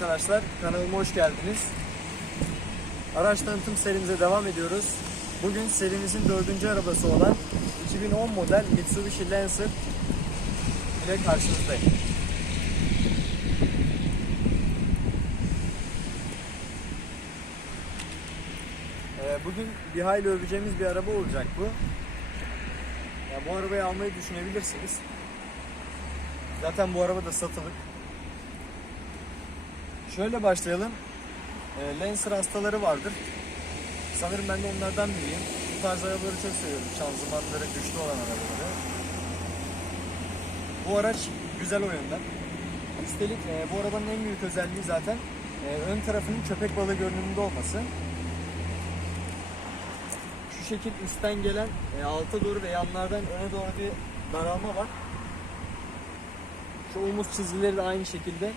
Arkadaşlar, kanalıma hoş geldiniz. Araç tanıtım serimize devam ediyoruz. Bugün serimizin dördüncü arabası olan 2010 model Mitsubishi Lancer ile karşınızdayım. Ee, Bugün bir hayli öveceğimiz bir araba olacak bu. Ya bu arabayı almayı düşünebilirsiniz. Zaten bu araba da satılık. Şöyle başlayalım. E, Lancer hastaları vardır. Sanırım ben de onlardan biriyim. Bu tarz arabaları çok seviyorum. Şanzımanları güçlü olan arabaları. Bu araç güzel o yönden. Üstelik e, bu arabanın en büyük özelliği zaten e, ön tarafının köpek balığı görünümünde olması. Şu şekil üstten gelen e, alta doğru ve yanlardan öne doğru bir daralma var. Şu omuz çizgileri de aynı şekilde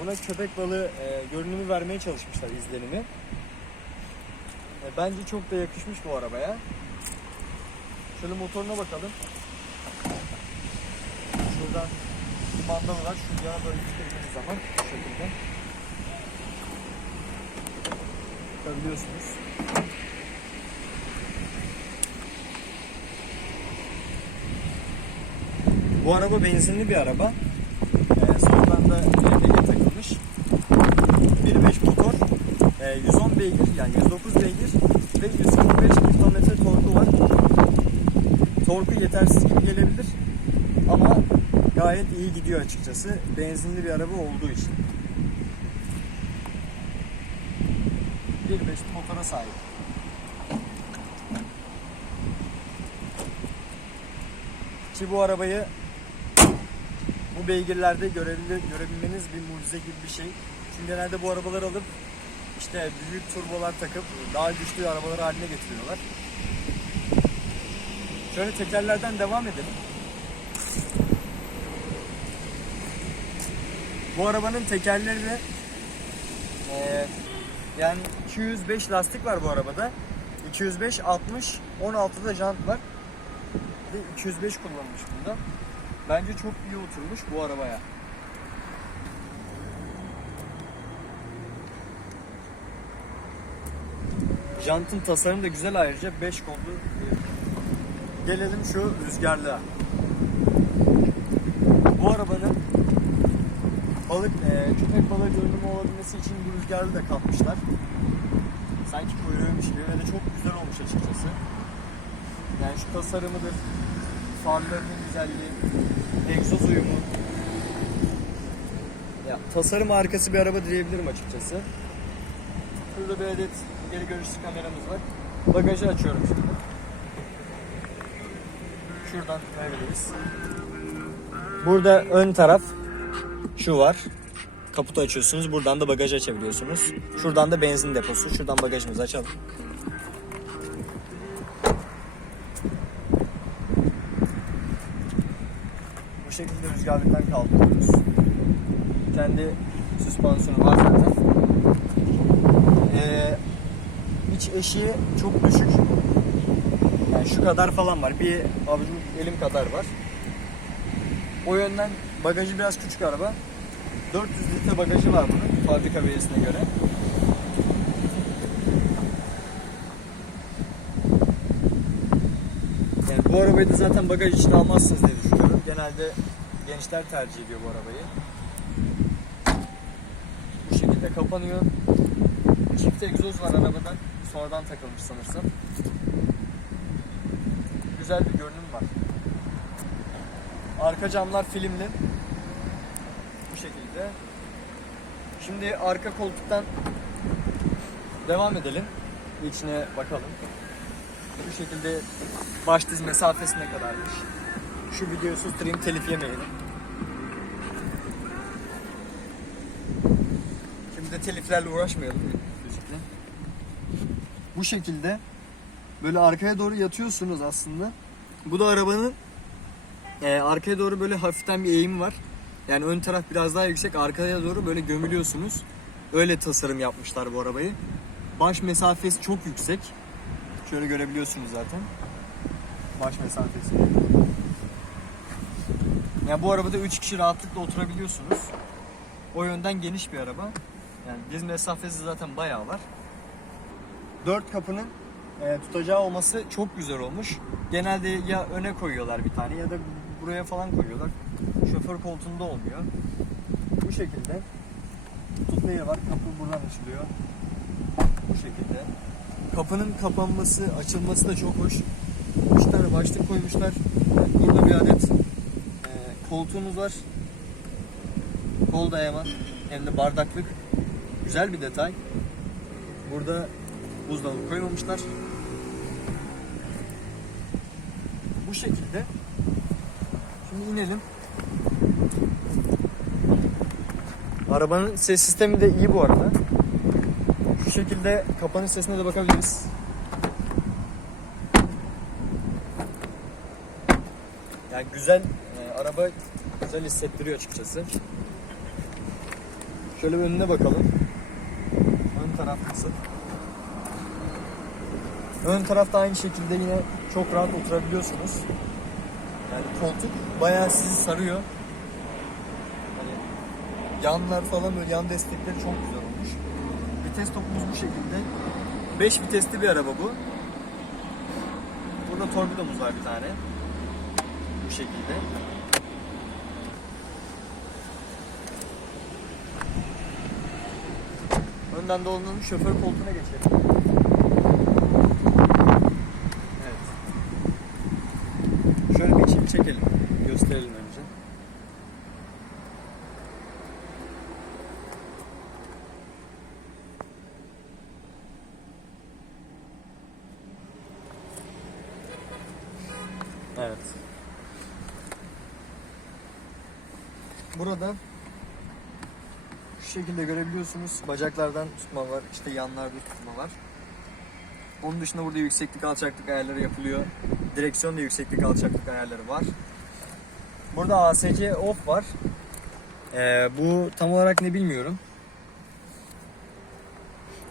buna köpek balığı e, görünümü vermeye çalışmışlar izlenimi. E, bence çok da yakışmış bu arabaya. Şöyle motoruna bakalım. Şuradan kumandalı var. Şu yana doğru gittiğimiz zaman bu şekilde. Bakabiliyorsunuz. Bu araba benzinli bir araba. Ee, sonradan da takılmış. 1.5 motor, e, 110 beygir yani 109 beygir ve 145 Nm torku var. Torku yetersiz gibi gelebilir ama gayet iyi gidiyor açıkçası benzinli bir araba olduğu için. 1.5 motora sahip. Ki bu arabayı bu beygirlerde görebilmeniz bir mucize gibi bir şey. Çünkü genelde bu arabaları alıp işte büyük turbolar takıp daha güçlü arabalar haline getiriyorlar. Şöyle tekerlerden devam edelim. Bu arabanın tekerleri de eee, yani 205 lastik var bu arabada. 205, 60, 16 da jant var. Ve 205 kullanılmış bunda. Bence çok iyi oturmuş bu arabaya. Jantın tasarımı da güzel ayrıca 5 kollu. Gelelim şu rüzgarlığa. Bu arabanın balık, e, köpek balığı görünümü olabilmesi için bu rüzgarlı da katmışlar. Sanki kuyruğuymuş gibi ve de çok güzel olmuş açıkçası. Yani şu tasarımıdır, farlarının güzelliği, egzoz uyumu. Ya, tasarım harikası bir araba diyebilirim açıkçası. Şurada bir adet geri görüşlü kameramız var. Bagajı açıyorum şimdi. Şuradan görebiliriz. Burada ön taraf şu var. Kaputu açıyorsunuz. Buradan da bagajı açabiliyorsunuz. Şuradan da benzin deposu. Şuradan bagajımızı açalım. Bu şekilde rüzgarlıktan kaldırıyoruz. Kendi süspansiyonu var zaten. Ee, iç eşiği çok düşük. Yani şu kadar falan var. Bir avucum elim kadar var. O yönden bagajı biraz küçük araba. 400 litre bagajı var bunun fabrika verisine göre. Yani bu arabayı da zaten bagaj içine almazsınız diye düşünüyorum. Genelde gençler tercih ediyor bu arabayı. Bu şekilde kapanıyor. Çift egzoz var arabada. Sonradan takılmış sanırsam. Güzel bir görünüm var. Arka camlar filmli. Bu şekilde. Şimdi arka koltuktan devam edelim. İçine bakalım. Bu şekilde baş diz mesafesi ne kadarmış. Şu videoyu susturayım telif yemeyelim. Şimdi de teliflerle uğraşmayalım. Bu şekilde böyle arkaya doğru yatıyorsunuz aslında. Bu da arabanın e, arkaya doğru böyle hafiften bir eğim var. Yani ön taraf biraz daha yüksek, arkaya doğru böyle gömülüyorsunuz. Öyle tasarım yapmışlar bu arabayı. Baş mesafesi çok yüksek. Şöyle görebiliyorsunuz zaten. Baş mesafesi. Yani bu arabada 3 kişi rahatlıkla oturabiliyorsunuz. O yönden geniş bir araba. Yani diz mesafesi zaten bayağı var. Dört kapının e, tutacağı olması çok güzel olmuş. Genelde ya öne koyuyorlar bir tane ya da buraya falan koyuyorlar. Şoför koltuğunda olmuyor. Bu şekilde tutma yeri var. Kapı buradan açılıyor. Bu şekilde. Kapının kapanması, açılması da çok hoş. Üç tane başlık koymuşlar. Burada bir adet e, koltuğumuz var. Kol dayama hem de bardaklık. Güzel bir detay. Burada buzdolabı koymamışlar. Bu şekilde. Şimdi inelim. Arabanın ses sistemi de iyi bu arada. Şu şekilde kapanış sesine de bakabiliriz. Yani güzel, e, araba güzel hissettiriyor açıkçası. Şöyle bir önüne bakalım. Ön taraf nasıl? Ön tarafta aynı şekilde yine çok rahat oturabiliyorsunuz. Yani koltuk bayağı sizi sarıyor. Hani yanlar falan böyle yan destekleri çok güzel olmuş. Vites topumuz bu şekilde. 5 vitesli bir araba bu. Burada torpidomuz var bir tane. Bu şekilde. Önden dolanalım şoför koltuğuna geçelim. Evet. Şöyle bir içini çekelim. Gösterelim önce. Evet. Burada şu şekilde görebiliyorsunuz. Bacaklardan tutma var, işte yanlarda tutma var. Onun dışında burada yükseklik alçaklık ayarları yapılıyor. Direksiyonda yükseklik alçaklık ayarları var. Burada ASC off var. Ee, bu tam olarak ne bilmiyorum.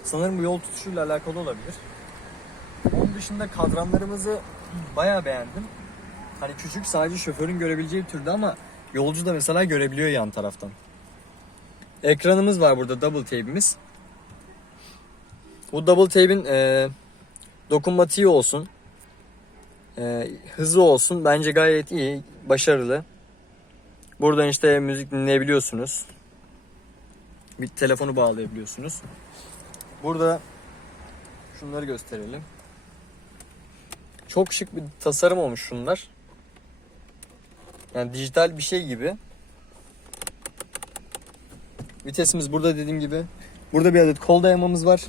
Sanırım bu yol tutuşuyla alakalı olabilir. Onun dışında kadranlarımızı bayağı beğendim. Hani küçük sadece şoförün görebileceği türde ama yolcu da mesela görebiliyor yan taraftan. Ekranımız var burada double tape'imiz. Bu double tape'in e, dokunmatiği olsun. e, hızı olsun. Bence gayet iyi. Başarılı. Buradan işte müzik dinleyebiliyorsunuz. Bir telefonu bağlayabiliyorsunuz. Burada şunları gösterelim. Çok şık bir tasarım olmuş şunlar. Yani dijital bir şey gibi. Vitesimiz burada dediğim gibi. Burada bir adet kol dayamamız var.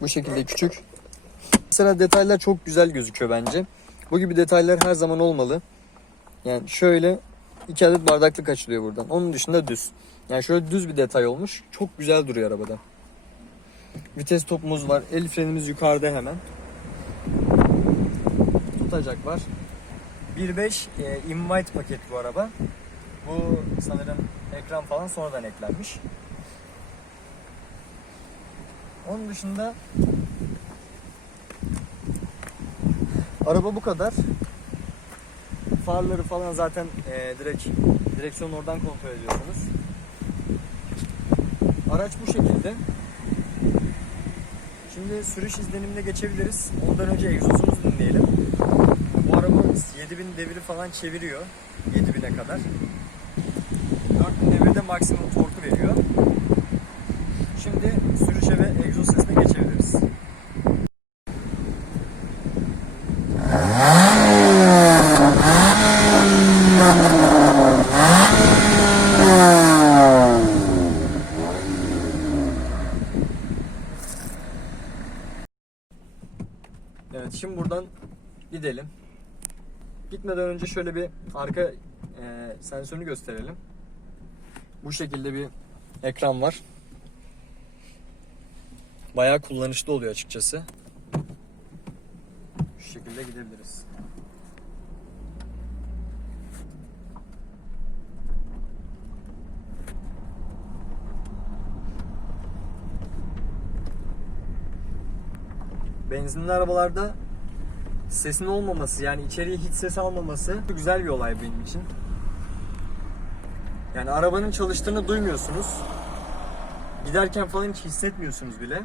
Bu şekilde küçük. Mesela detaylar çok güzel gözüküyor bence. Bu gibi detaylar her zaman olmalı. Yani şöyle iki adet bardaklık açılıyor buradan. Onun dışında düz. Yani şöyle düz bir detay olmuş. Çok güzel duruyor arabada. Vites topumuz var. El frenimiz yukarıda hemen. Tutacak var. 1.5 e, invite paket bu araba. Bu sanırım ekran falan sonradan eklenmiş. Onun dışında araba bu kadar. Farları falan zaten e, direkt direksiyon oradan kontrol ediyorsunuz. Araç bu şekilde. Şimdi sürüş izlenimine geçebiliriz. Ondan önce egzozumuzu dinleyelim. Bu araba 7000 deviri falan çeviriyor. 7000'e kadar. 4000 devirde maksimum torku veriyor. Şimdi sürüşe ve egzoz sesine geçebiliriz. Evet şimdi buradan gidelim. Gitmeden önce şöyle bir arka e, sensörünü gösterelim. Bu şekilde bir ekran var. Bayağı kullanışlı oluyor açıkçası. Şu şekilde gidebiliriz. Benzinli arabalarda sesin olmaması yani içeriye hiç ses almaması güzel bir olay benim için. Yani arabanın çalıştığını duymuyorsunuz. Giderken falan hiç hissetmiyorsunuz bile.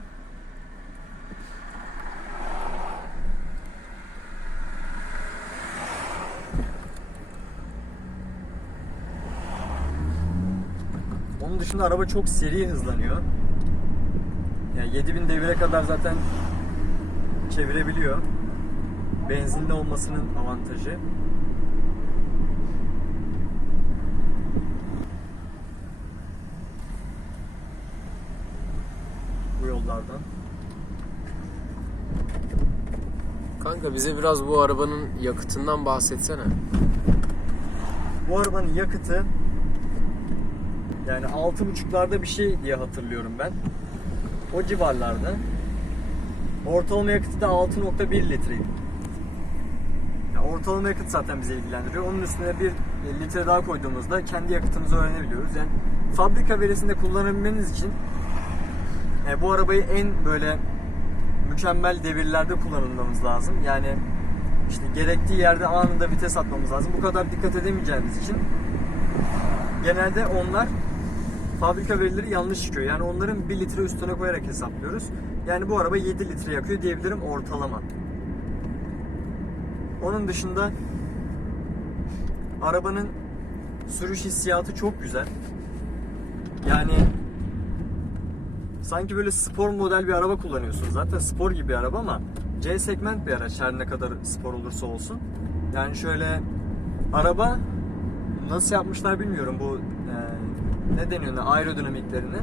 Onun dışında araba çok seri hızlanıyor. Yani 7000 devire kadar zaten çevirebiliyor. Benzinli olmasının avantajı. Bu yollardan. Kanka bize biraz bu arabanın yakıtından bahsetsene. Bu arabanın yakıtı yani 6.5'larda bir şey diye hatırlıyorum ben. O civarlarda. Ortalama yakıtı da 6.1 litreydi. Ortalama yakıt zaten bizi ilgilendiriyor. Onun üstüne bir litre daha koyduğumuzda kendi yakıtımızı öğrenebiliyoruz. Yani fabrika verisinde kullanabilmeniz için e, bu arabayı en böyle mükemmel devirlerde kullanmamız lazım. Yani işte gerektiği yerde anında vites atmamız lazım. Bu kadar dikkat edemeyeceğimiz için genelde onlar fabrika verileri yanlış çıkıyor. Yani onların 1 litre üstüne koyarak hesaplıyoruz. Yani bu araba 7 litre yakıyor diyebilirim ortalama. Onun dışında arabanın sürüş hissiyatı çok güzel. Yani sanki böyle spor model bir araba kullanıyorsun. Zaten spor gibi bir araba ama C segment bir araç her ne kadar spor olursa olsun. Yani şöyle araba nasıl yapmışlar bilmiyorum bu e, ne deniyor ne aerodinamiklerini.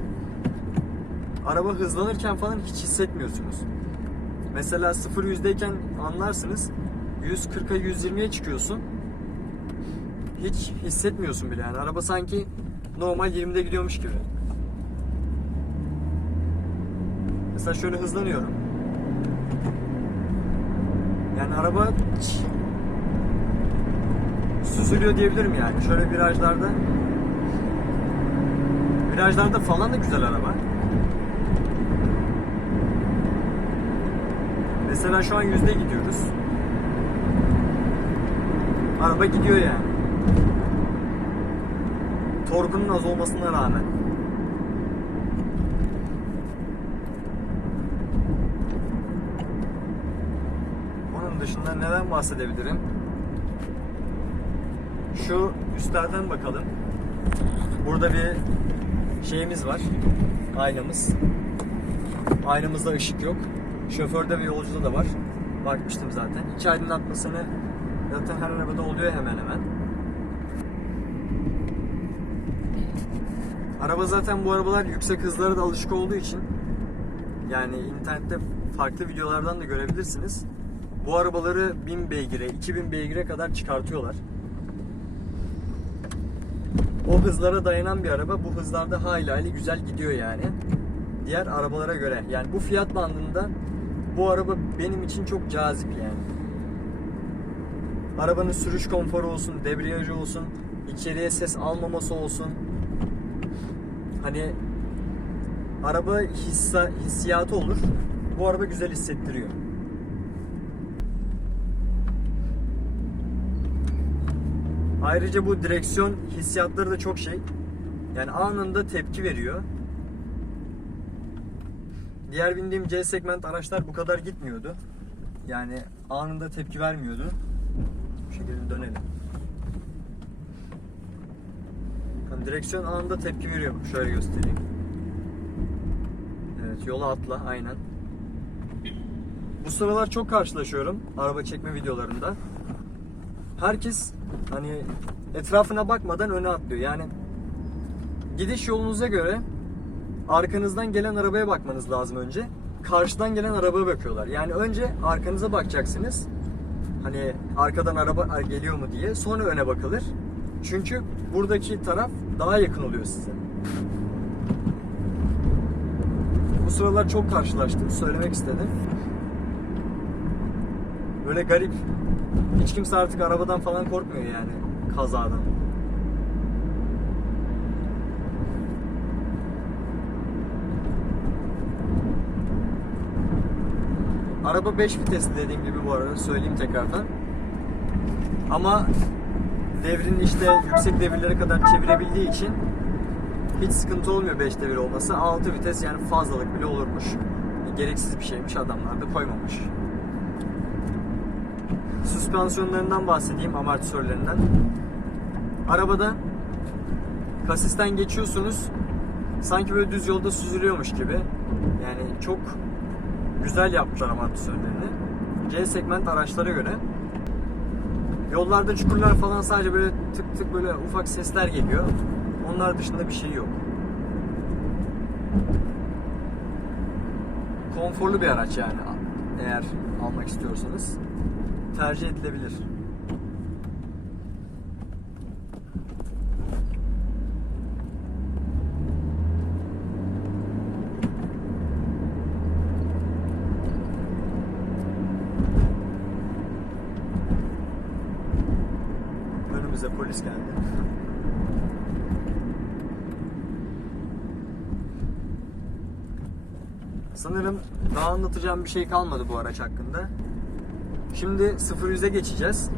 Araba hızlanırken falan hiç hissetmiyorsunuz. Mesela 0 yüzdeyken anlarsınız 140'a 120'ye çıkıyorsun. Hiç hissetmiyorsun bile yani. Araba sanki normal 20'de gidiyormuş gibi. Mesela şöyle hızlanıyorum. Yani araba süzülüyor diyebilirim yani. Şöyle virajlarda virajlarda falan da güzel araba. Mesela şu an yüzde gidiyoruz. Araba gidiyor yani. Torkunun az olmasına rağmen. Onun dışında neden bahsedebilirim? Şu üstlerden bakalım. Burada bir şeyimiz var. Aynamız. Aynamızda ışık yok. Şoförde ve yolcuda da var. Bakmıştım zaten. İç aydınlatmasını zaten her arabada oluyor hemen hemen. Araba zaten bu arabalar yüksek hızlara da alışık olduğu için yani internette farklı videolardan da görebilirsiniz. Bu arabaları 1000 beygire, 2000 beygire kadar çıkartıyorlar. O hızlara dayanan bir araba bu hızlarda hayli hayli güzel gidiyor yani. Diğer arabalara göre. Yani bu fiyat bandında bu araba benim için çok cazip yani. Arabanın sürüş konforu olsun, debriyajı olsun, içeriye ses almaması olsun. Hani araba hissa, hissiyatı olur. Bu araba güzel hissettiriyor. Ayrıca bu direksiyon hissiyatları da çok şey. Yani anında tepki veriyor. Diğer bindiğim C segment araçlar bu kadar gitmiyordu. Yani anında tepki vermiyordu. Şekilde dönelim. Hani direksiyon anında tepki veriyor. Şöyle göstereyim. Evet yola atla aynen. Bu sıralar çok karşılaşıyorum araba çekme videolarında. Herkes hani etrafına bakmadan öne atlıyor. Yani gidiş yolunuza göre arkanızdan gelen arabaya bakmanız lazım önce. Karşıdan gelen arabaya bakıyorlar. Yani önce arkanıza bakacaksınız. Hani arkadan araba geliyor mu diye. Sonra öne bakılır. Çünkü buradaki taraf daha yakın oluyor size. Bu sıralar çok karşılaştım. Söylemek istedim. Böyle garip. Hiç kimse artık arabadan falan korkmuyor yani. Kazadan. Araba 5 vitesli dediğim gibi bu arada söyleyeyim tekrardan. Ama devrini işte yüksek devirlere kadar çevirebildiği için hiç sıkıntı olmuyor 5 devir olması. 6 vites yani fazlalık bile olurmuş. Gereksiz bir şeymiş adamlar da koymamış. Süspansiyonlarından bahsedeyim amortisörlerinden. Arabada kasisten geçiyorsunuz sanki böyle düz yolda süzülüyormuş gibi. Yani çok güzel yapmışlar amortisörlerini. C segment araçlara göre. Yollarda çukurlar falan sadece böyle tık tık böyle ufak sesler geliyor. Onlar dışında bir şey yok. Konforlu bir araç yani eğer almak istiyorsanız tercih edilebilir. Polis geldi. Sanırım daha anlatacağım bir şey kalmadı bu araç hakkında. Şimdi 0-100'e geçeceğiz.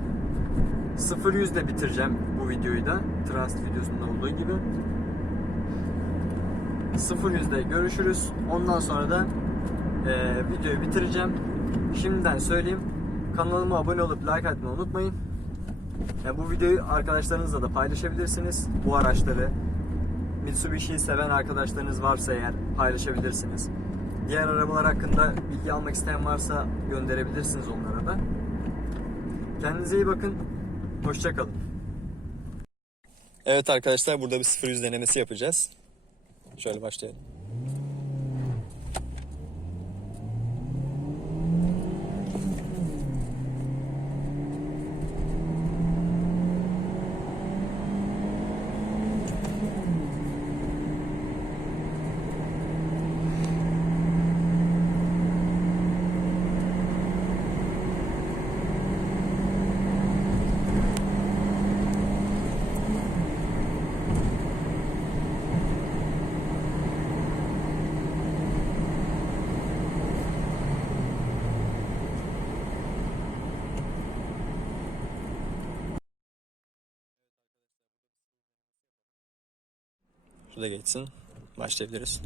0-100 ile bitireceğim bu videoyu da. Trust videosunda olduğu gibi. 0-100'de görüşürüz. Ondan sonra da eee, videoyu bitireceğim. Şimdiden söyleyeyim. Kanalıma abone olup like atmayı unutmayın. Ya bu videoyu arkadaşlarınızla da paylaşabilirsiniz. Bu araçları Mitsubishi'yi seven arkadaşlarınız varsa eğer paylaşabilirsiniz. Diğer arabalar hakkında bilgi almak isteyen varsa gönderebilirsiniz onlara da. Kendinize iyi bakın. Hoşçakalın. Evet arkadaşlar burada bir 0-100 denemesi yapacağız. Şöyle başlayalım. Şurada geçsin. Başlayabiliriz.